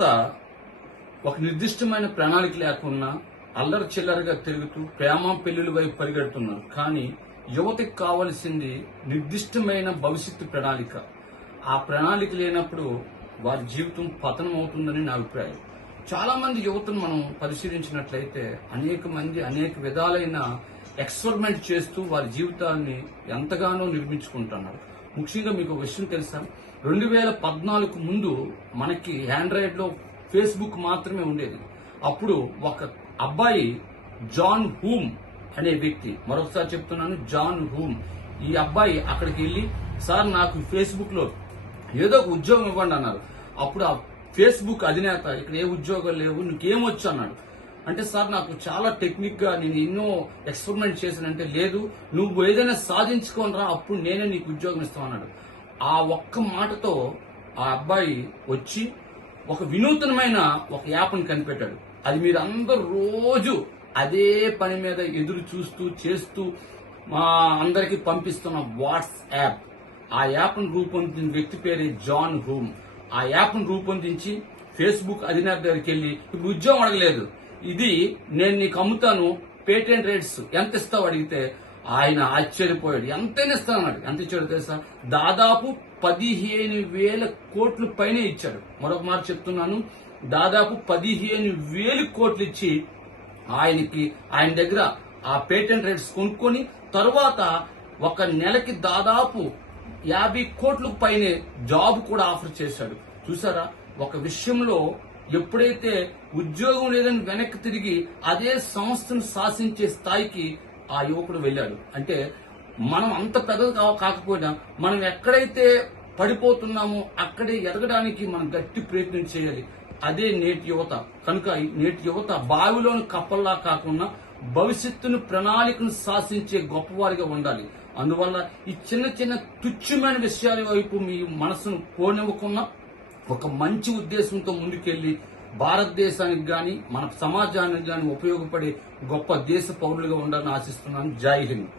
యువత ఒక నిర్దిష్టమైన ప్రణాళిక లేకుండా అల్లరి చిల్లరగా తిరుగుతూ ప్రేమ పెళ్లిళ్ళ వైపు పరిగెడుతున్నారు. కానీ యువతకి కావలసింది నిర్దిష్టమైన భవిష్యత్తు ప్రణాళిక. ఆ ప్రణాళిక లేనప్పుడు వారి జీవితం పతనం అవుతుందని నా అభిప్రాయం. చాలా మంది యువతను మనం పరిశీలించినట్లయితే అనేక మంది అనేక విధాలైన ఎక్స్పెరిమెంట్ చేస్తూ వారి జీవితాన్ని ఎంతగానో నిర్మించుకుంటున్నారు. ముఖ్యంగా మీకు ఒక విషయం తెలుసా, 2014 ముందు మనకి ఆండ్రాయిడ్ లో ఫేస్బుక్ మాత్రమే ఉండేది. అప్పుడు ఒక అబ్బాయి జాన్ హూమ్ అనే వ్యక్తి, మరొకసారి చెప్తున్నాను, జాన్ హూమ్, ఈ అబ్బాయి అక్కడికి వెళ్లి, సార్ నాకు ఫేస్బుక్ లో ఏదో ఒక ఉద్యోగం ఇవ్వండి అన్నారు. అప్పుడు ఆ ఫేస్బుక్ అధినేత, ఇక్కడ ఏ ఉద్యోగాలు లేవు, నీకేమొచ్చు అన్నాడు. అంటే సార్ నాకు చాలా టెక్నిక్ గా నేను ఎన్నో ఎక్స్పెరిమెంట్ చేశానంటే, లేదు నువ్వు ఏదైనా సాధించుకోనరా అప్పుడు నేనే నీకు ఉద్యోగం ఇస్తామన్నాడు. ఆ ఒక్క మాటతో ఆ అబ్బాయి వచ్చి ఒక వినూతనమైన ఒక యాప్ని కనిపెట్టాడు. అది మీరు అందరూ రోజు అదే పని మీద ఎదురు చూస్తూ చేస్తూ మా అందరికి పంపిస్తున్న వాట్సాప్. ఆ యాప్ను రూపొందించిన వ్యక్తి పేరే జాన్ హూమ్. ఆ యాప్ను రూపొందించి ఫేస్బుక్ అధినేత దగ్గరికి వెళ్లి, ఇప్పుడు ఉద్యోగం అడగలేదు, ఇది నేను నీకు అమ్ముతాను, పేటెంట్ రేట్స్ ఎంత ఇస్తావు అడిగితే ఆయన ఆశ్చర్యపోయాడు. ఎంతైనా ఇస్తానన్నాడు. ఎంత ఇచ్చాడు తెలుసా, దాదాపు 15,000 కోట్ల పైనే ఇచ్చాడు. మరొక మాట చెప్తున్నాను, దాదాపు 15,000 కోట్లు ఇచ్చి ఆయన దగ్గర ఆ పేటెంట్ రేట్స్ కొనుక్కొని తరువాత ఒక నెలకి దాదాపు 50 కోట్లకు పైనే జాబ్ కూడా ఆఫర్ చేశాడు. చూసారా, ఒక విషయంలో ఎప్పుడైతే ఉద్యోగం లేదని వెనక్కి తిరిగి అదే సంస్థను శాసించే స్థాయికి ఆ యువకుడు వెళ్ళాడు. అంటే మనం అంత పెద్దది కాకపోయినా మనం ఎక్కడైతే పడిపోతున్నామో అక్కడే ఎదగడానికి మనం గట్టి ప్రయత్నం చేయాలి. అదే నేటి యువత. కనుక నేటి యువత బావిలోని కప్పల్లా కాకుండా భవిష్యత్తును ప్రణాళికను శాసించే గొప్పవారిగా ఉండాలి. అందువల్ల ఈ చిన్న చిన్న తుచ్చమైన విషయాల వైపు మీ మనసును పోనివ్వకుండా ఒక మంచి ఉద్దేశంతో ముందుకెళ్లి భారతదేశానికి గాని మన సమాజానికి గాని ఉపయోగపడే గొప్ప దేశ పౌరులుగా ఉండాలని ఆశిస్తున్నాను. జై హింద్.